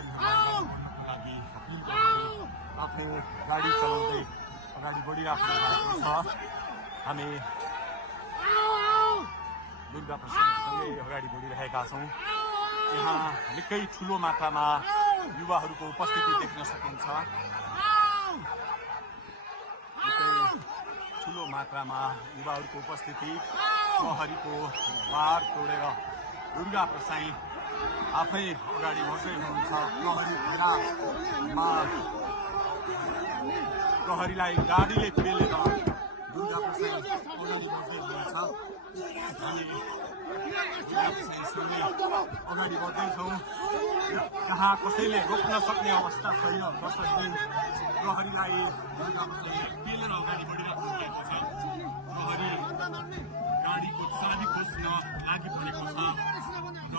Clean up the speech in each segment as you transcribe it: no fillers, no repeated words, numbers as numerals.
लागि आफ्नो गाडी चलाउँदै अगाडि बढिराख्नु भएको छ। हामी दुर्गा प्रसादसँगै अगाडि बढिरहेका छौँ। यहाँ निकै ठुलो मात्रामा युवाहरूको उपस्थिति देख्न सकिन्छ। निकै ठुलो मात्रामा युवाहरूको उपस्थिति, प्रहरीको बार तोडेर दुर्गा प्रसाई आफै अगाडि बढ्दै हुनुहुन्छ। प्रहरीलाई गाडीले पेलेर दुर्गा प्रसाई अगाडि बढ्दै हुनुहुन्छ। हामी दुर्गा प्रसाईसँगै अगाडि बढ्दैछौँ। जहाँ कसैले रोक्न सक्ने अवस्था छैन, जसरी प्रहरीलाई दुर्गा प्रसाईले पेलेर अगाडि बढिरहेको भएको छ। प्रहरी गाडीको चाबी खोज्न लागि परेको छ र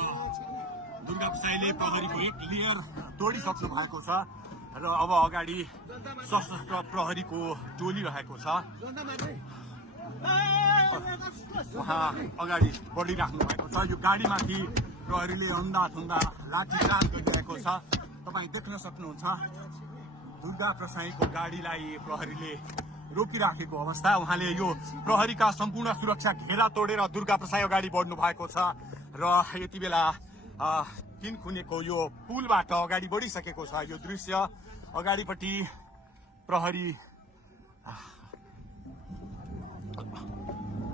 दुर्गा प्रसाईले प्रहरीको एक लेयर तोडिसक्नु भएको छ र अब अगाडि सशस्त्र प्रहरीको टोली रहेको छ। उहाँ अगाडि बढिराख्नु भएको छ। यो गाडीमाथि प्रहरीले अन्धाधुन्दा लाठीचार्ज गरिरहेको छ। तपाईँ देख्न सक्नुहुन्छ दुर्गा प्रसाईको गाडीलाई प्रहरीले रोकिराखेको अवस्था। उहाँले यो प्रहरीका सम्पूर्ण सुरक्षा घेरा तोडेर दुर्गा प्रसाई अगाडि बढ्नु भएको छ र यति बेला तीनखुनेको यो पुलबाट अगाडि बढिसकेको छ। यो दृश्य अगाडिपट्टि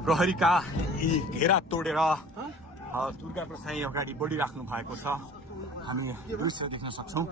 प्रहरीका यी घेरा तोडेर दुर्गा प्रसाई अगाडि बढिराख्नु भएको छ। हामी दृश्य देख्न सक्छौँ।